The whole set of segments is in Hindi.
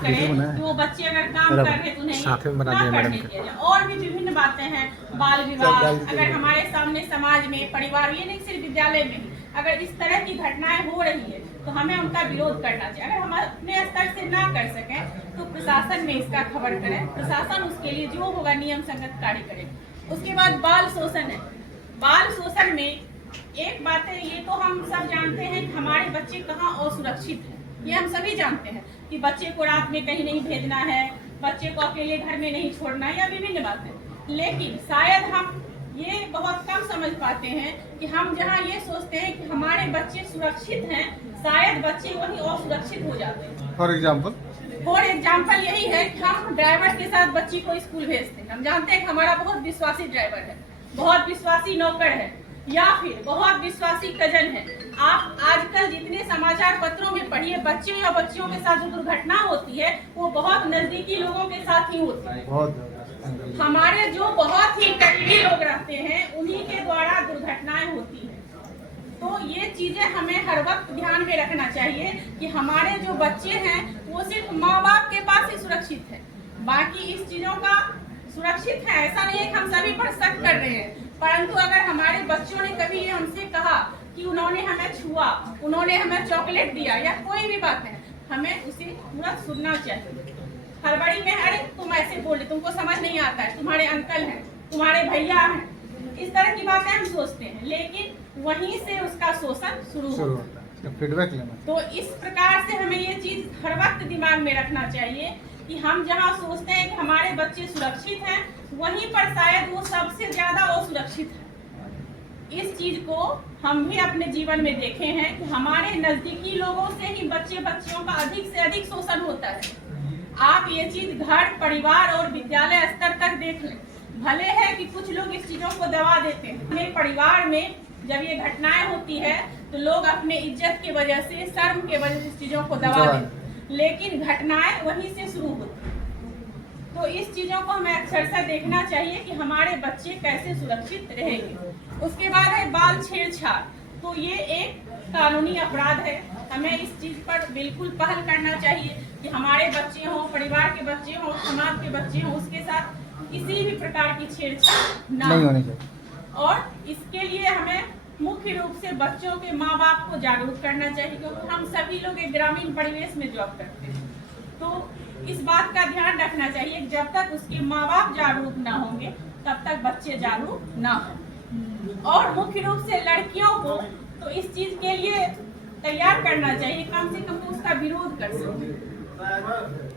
बात करें तो वो बच्चे अगर काम कर रहे तो उन्हें ना करने दिया जाए। और भी विभिन्न बातें हैं, बाल विवाह, अगर हमारे सामने समाज में, परिवार, ये नहीं सिर्फ विद्यालय में, अगर इस तरह की घटनाएं हो रही है तो हमें उनका विरोध करना चाहिए। अगर हम अपने स्तर से ना कर सकें तो प्रशासन में इसका खबर करें, प्रशासन उसके लिए जो होगा नियम संगत कार्य करे। उसके बाद बाल शोषण है। बाल शोषण में एक बात है, ये तो हम सब जानते हैं कि हमारे बच्चे कहाँ असुरक्षित हैं, ये हम सभी जानते हैं कि बच्चे को रात में कहीं नहीं भेजना है, बच्चे को अकेले घर में नहीं छोड़ना, या विभिन्न बातें। लेकिन शायद हम ये बहुत कम समझ पाते हैं कि हम जहाँ ये सोचते हैं कि हमारे बच्चे सुरक्षित हैं, शायद बच्चे वहीं असुरक्षित हो जाते हैं। फॉर एग्जाम्पल यही है कि हम ड्राइवर के साथ बच्ची को स्कूल भेजते हैं, हम जानते हैं कि हमारा बहुत विश्वासी ड्राइवर है, बहुत विश्वासी नौकर है, या फिर बहुत विश्वासी कजन है। आप आजकल जितने समाचार पत्रों में पढ़िए, बच्चे या बच्चियों के साथ जो दुर्घटना होती है वो बहुत नजदीकी लोगों के साथ ही होती है। हमारे जो बहुत ही करीबी लोग रहते हैं उन्हीं के द्वारा दुर्घटनाएं होती है। तो ये चीजें हमें हर वक्त ध्यान में रखना चाहिए कि हमारे जो बच्चे हैं वो सिर्फ माँ बाप के पास ही सुरक्षित है, बाकी इस चीजों का सुरक्षित है ऐसा नहीं है कि हम सभी पर शक कर रहे हैं। परंतु अगर हमारे बच्चों ने कभी ये हमसे कहा कि उन्होंने हमें छुआ, उन्होंने हमें चॉकलेट दिया, या कोई भी बात है, हमें उसे पूरा सुनना चाहिए। हड़बड़ी में अरे तुम ऐसे बोले, तुमको समझ नहीं आता है, तुम्हारे अंकल हैं, तुम्हारे भैया हैं, इस तरह की बातें हम सोचते हैं, लेकिन वहीं से उसका शोषण शुरू होता है। फीडबैक लेना। तो इस प्रकार से हमें ये चीज हर वक्त दिमाग में रखना चाहिए कि हम जहाँ सोचते हैं कि हमारे बच्चे सुरक्षित हैं, वहीं पर शायद वो सबसे ज्यादा असुरक्षित है। इस चीज को हम भी अपने जीवन में देखे हैं कि हमारे नजदीकी लोगों से ही बच्चियों का अधिक से अधिक शोषण होता है। आप ये चीज घर, परिवार और विद्यालय स्तर तक देख लें। भले है कि कुछ लोग इस चीजों को दबा देते हैं, अपने परिवार में जब ये घटनाएं होती है तो लोग अपने इज्जत की वजह से, शर्म के वजह से इस चीजों को दबा देते हैं, लेकिन घटनाएं वहीं से शुरू होती हैं। तो इस चीजों को हमें अक्सर देखना चाहिए कि हमारे बच्चे कैसे सुरक्षित रहेंगे। उसके बाद है बाल छेड़छाड़। तो ये एक कानूनी अपराध है, हमें इस चीज पर बिल्कुल पहल करना चाहिए कि हमारे बच्चे हों, परिवार के बच्चे हों, समाज के बच्चे हों, उसके साथ किसी भी प्रकार की छेड़छाड़ ना होनी चाहिए। और इसके लिए हमें मुख्य रूप से बच्चों के माँ बाप को जागरूक करना चाहिए, क्योंकि हम सभी लोग एक ग्रामीण परिवेश में जॉब करते हैं। तो इस बात का ध्यान रखना चाहिए, जब तक उसके माँ बाप जागरूक ना होंगे तब तक बच्चे जागरूक ना हो। और मुख्य रूप से लड़कियों को तो इस चीज के लिए तैयार करना चाहिए, कम से कम तो उसका विरोध कर सके,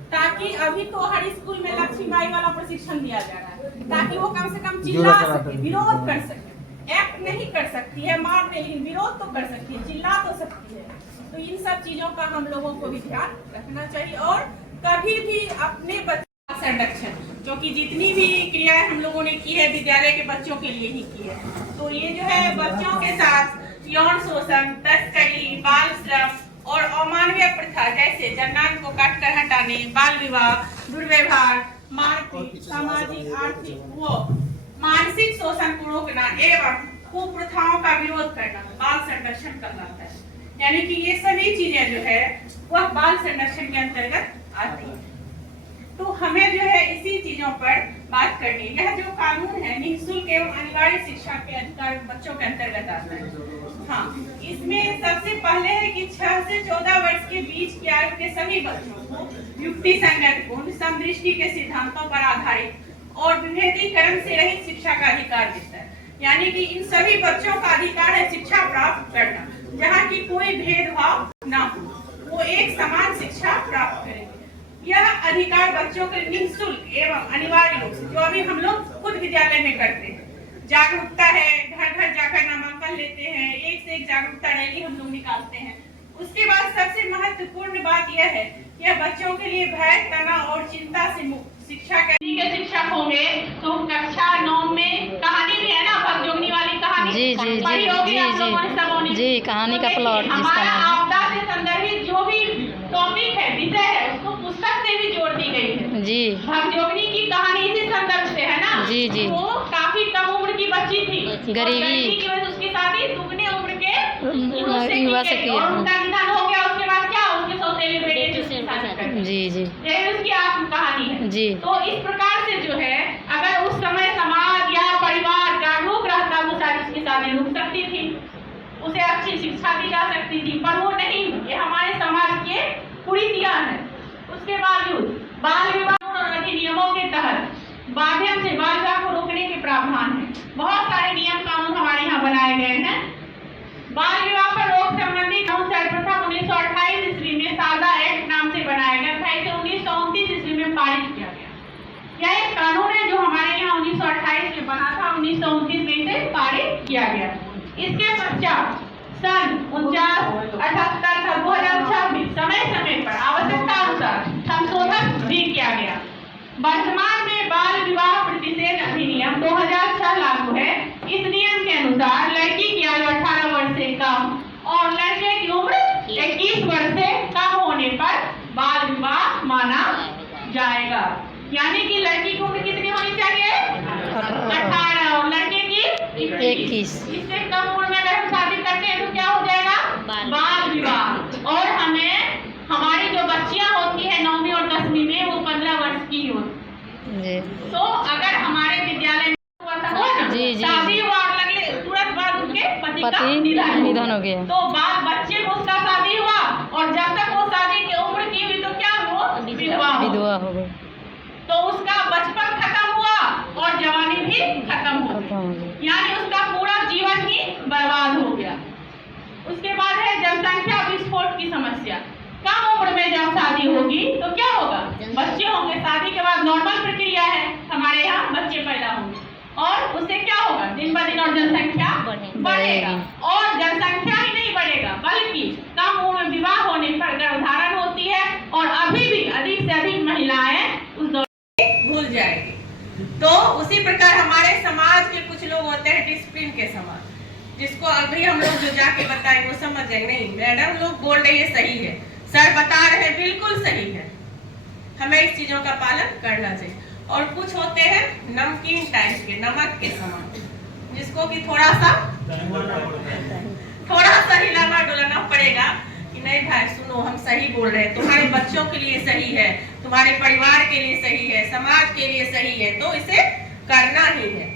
ताकि अभी तो हर स्कूल में लक्ष्मीबाई वाला प्रशिक्षण दिया जा रहा है, ताकि वो कम से कम चिल्ला सके, विरोध कर सके। एक्ट नहीं कर सकती है, मार नहीं, लेकिन विरोध तो कर सकती है, चिल्ला तो सकती है। तो इन सब चीजों का हम लोगों को भी ध्यान रखना चाहिए। और कभी भी अपने बच्चों का संरक्षण, क्योंकि जितनी भी क्रियाएं हम लोगों ने की है विद्यालय के बच्चों के लिए ही की है, तो ये जो है बच्चों के साथ यौन शोषण, तस्करी, बाल श्रम और अमानवीय प्रथा जैसे जन्नांग को काटकर हटाने, बाल विवाह, दुर्व्यवहार, मारपीट, सामाजिक, आर्थिक व मानसिक शोषण को रोकना एवं कुप्रथाओं का विरोध करना बाल संरक्षण कहलाता है। यानी कि ये सभी चीजें जो है वह बाल संरक्षण के अंतर्गत आती है। तो हमें जो है इसी चीजों पर बात करनी है। यह जो कानून है निःशुल्क एवं अनिवार्य शिक्षा के अधिकार बच्चों के अंतर्गत आता है। हाँ, इसमें सबसे पहले है कि 6 से 14 वर्ष के बीच की आयु के सभी बच्चों को युक्ति संगत गुण, समदृष्टि के सिद्धांतों पर आधारित और विभेदीकरण से रहित शिक्षा का अधिकार देता है। यानी कि इन सभी बच्चों का अधिकार है शिक्षा प्राप्त करना, जहाँ की कोई भेदभाव ना हो, वो एक समान शिक्षा प्राप्त करेंगे। यह अधिकार बच्चों के निःशुल्क एवं अनिवार्य रूप से, जो अभी हम लोग खुद विद्यालय में करते हैं, जागरूकता है, घर घर जाकर नामांकन लेते हैं, एक से एक जागरूकता रैली हम लोग निकालते हैं। उसके बाद सबसे महत्वपूर्ण बात यह है कि यह बच्चों के लिए भय, तनाव और चिंता से मुक्त शिक्षा के शिक्षक होंगे। तो कक्षा 9 में कहानी भी है ना, भगजोगनी वाली कहानी जी जी जी जी कहानी का प्लॉट हमारा आपदा से संदर्भित जो भी टॉपिक है, विषय है, उसको पुस्तक से भी जोड़ दी गई है। जी भगजोगनी की कहानी इसी संदर्भ से है ना। जी जी वो काफी कम उम्र की बच्ची थी, गरीबी की वजह से उसकी शादी दुगने उम्र के युवा से और उनका निधन हो गया। उसके बाद क्या, उसके सौतेले बेटे से शादी कर जी जी ये उसकी आत्म कहानी है जी। तो इस प्रकार से जो है अगर उस समय समाज या परिवार जागरूक रहता वो सारी उसकी शादी रुक सकती थी, उसे अच्छी शिक्षा दी जा सकती थी, पर वो नहीं। ये हमारे समाज के कुरीतियां हैं। उसके बावजूद बाल विवाह और अधिनियमों के तहत माध्यम से बाल विवाह को रोकने के प्रावधान है। बहुत सारे नियम कानून हमारे यहाँ बनाए गए हैं। बाल विवाह पर रोक संबंधी कानून सर्वप्रथम 1928 ईस्वी में सारदा एक्ट नाम से बनाया गया था। इसे 1929 ईस्वी में पारित किया गया। यह एक कानून है जो हमारे यहाँ 1928 में बना था, 1929 में इसे पारित किया गया। इसके पश्चात सन 1978 2026 समय समय पर आवश्यकता अनुसार संशोधन भी किया गया। वर्तमान में बाल विवाह प्रतिषेध अधिनियम 2006 लागू है। इस नियम के अनुसार लड़की की आयु 18 वर्ष से कम और लड़के की उम्र 21 वर्ष से कम होने पर बाल विवाह माना जाएगा। यानी कि लड़की की उम्र कितनी होनी चाहिए? 18 और लड़के की 21। इससे कम उम्र में अगर हम शादी करते हैं तो क्या हो जाएगा? बाल विवाह। और हमें हमारी जो बच्चियां होती है 9वीं और 10वीं में वो 15 वर्ष की होती। तो अगर हमारे विद्यालय में हुआ ना शादी हुआ लगले तुरंत बाद उनके पति का निधन हो गया तो बाल बच्चे को उसका शादी हुआ और जब तक वो शादी की उम्र की हुई तो क्या हुआ? विधवा हो गई। तो उसका बचपन खत्म हुआ और जवानी भी खत्म हो गई, यानी उसका पूरा जीवन ही बर्बाद हो गया। उसके बाद है जनसंख्या विस्फोट की समस्या। कम उम्र में जब शादी होगी तो क्या होगा? बच्चे होंगे। शादी के बाद नॉर्मल प्रक्रिया है, हमारे यहाँ बच्चे पैदा होंगे और उससे क्या होगा? दिन ब दिन और जनसंख्या बढ़ेगा। और जनसंख्या ही नहीं बढ़ेगा बल्कि कम उम्र में विवाह होने पर गर्भधारण होती है और अभी भी अधिक से अधिक महिलाएं उस दौर भूल जाएगी। तो उसी प्रकार हमारे समाज के कुछ लोग होते हैं डिसिप्लिन के समाज, जिसको अभी हम लोग जो जाके बताएंगे वो समझ जाएंगे नहीं मैडम लोग बोल रही है सही है, सर बता रहे हैं बिल्कुल सही है, हमें इस चीजों का पालन करना चाहिए। और कुछ होते हैं नमकीन टाइप के, नमक के समान, जिसको कि थोड़ा सा हिलाना डुलाना पड़ेगा कि नहीं भाई सुनो हम सही बोल रहे हैं, तुम्हारे बच्चों के लिए सही है, तुम्हारे परिवार के लिए सही है, समाज के लिए सही है, तो इसे करना ही है।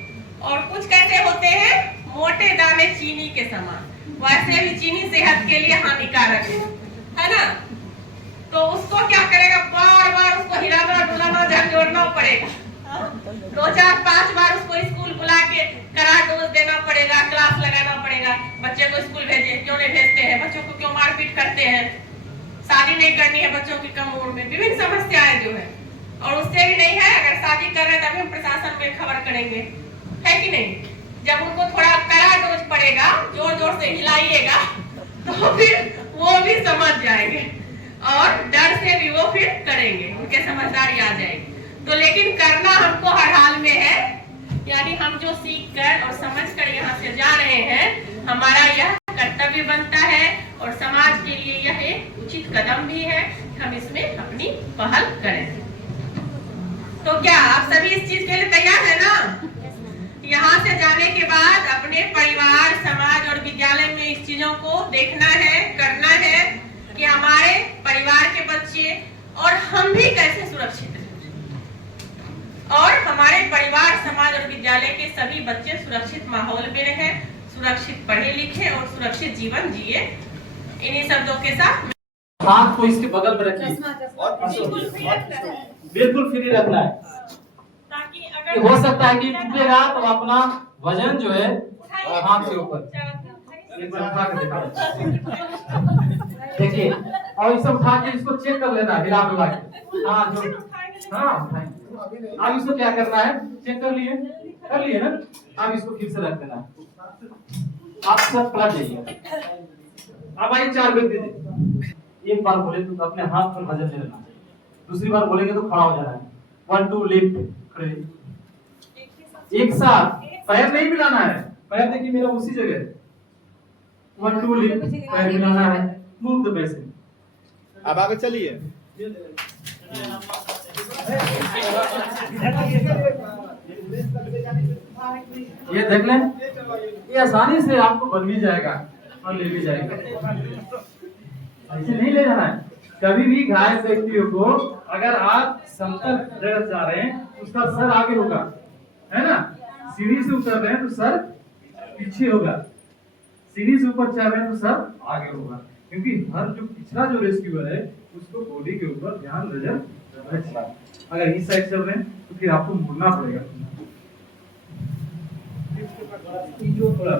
और कुछ कैसे होते हैं मोटे दाने चीनी के समान, वैसे भी चीनी सेहत के लिए हानिकारक है ना। तो उसको क्या करेगा? बार बार उसको हिलाना डुलाना झकझोरना पड़ेगा। 2 4 5 बार उसको स्कूल बुला के करा डोज देना पड़ेगा, क्लास लगाना पड़ेगा। बच्चे को स्कूल भेजे, क्यों नहीं भेजते हैं? बच्चों को क्यों मारपीट करते हैं? शादी नहीं करनी है बच्चों की कम उम्र में, विभिन्न समस्याएं जो है। और उससे भी नहीं है, अगर शादी कर रहे हैं तभी हम प्रशासन में खबर करेंगे, है कि नहीं? जब उनको थोड़ा कड़ा डोज पड़ेगा, जोर जोर से हिलाइएगा तो फिर वो भी समझ जाएंगे और डर से भी वो फिर करेंगे, उनके समझदारी आ जाएगी। तो लेकिन करना हमको हर हाल में है, यानी हम जो सीख कर और समझ कर यहाँ से जा रहे हैं, हमारा यह कर्तव्य बनता है और समाज के लिए यह एक उचित कदम भी है, हम इसमें अपनी पहल करें। तो क्या आप सभी इस चीज के लिए तैयार है ना? यहाँ से जाने के बाद अपने परिवार, समाज और विद्यालय में इस चीजों को देखना है, करना है कि हमारे परिवार के बच्चे और हम भी कैसे सुरक्षित हैं और हमारे परिवार, समाज और विद्यालय के सभी बच्चे सुरक्षित माहौल में रहें, सुरक्षित पढ़े लिखे और सुरक्षित जीवन जिए। इन्हीं शब्दों के साथ हाथ को इसके बगल में रखिए, बिल्कुल फ्री रखना है, ताकि कि हो सकता है कि टूटेगा तो अपना वजन जो है हाथ के ऊपर देखिए, और इसे उठा के इसको चेक कर लेना, हिला डुला के। हाँ जो अब इसको क्या करना है, चेक कर लिए ना, अब इसको फिर से रख देना है। आप सब पलट जाइए। अब आइए 4 व्यक्ति दे, एक बार बोले तो अपने हाथ पर वजन ले लेना, दूसरी बार बोलेंगे तो खड़ा हो जाना है। 1 2 लिफ्ट, खड़े एक साथ, पैर नहीं मिलाना है, पैर देखिए मेरा उसी जगह। 1 2 लिफ्ट, पैर मिलाना है, मूव द बेसिन। अब आगे चलिए। ये देख लें, ये आसानी से आपको बन भी जाएगा और ले भी जाएगा, ऐसे नहीं ले जाना है। कभी भी घायल व्यक्तियों को अगर आप समतल जगह जा रहे हैं तो उसका सर आगे होगा, है ना। सीढ़ी से उतर रहे हैं तो सर पीछे होगा, सीढ़ी से ऊपर चढ़ रहे हैं तो सर आगे होगा, क्योंकि हर जो पिछला जो रेस्क्यूअर है उसको बॉडी के ऊपर ध्यान नजर रखना है। अगर इस साइड चल रहे हैं तो फिर आपको मुड़ना पड़ेगा। जो थोड़ा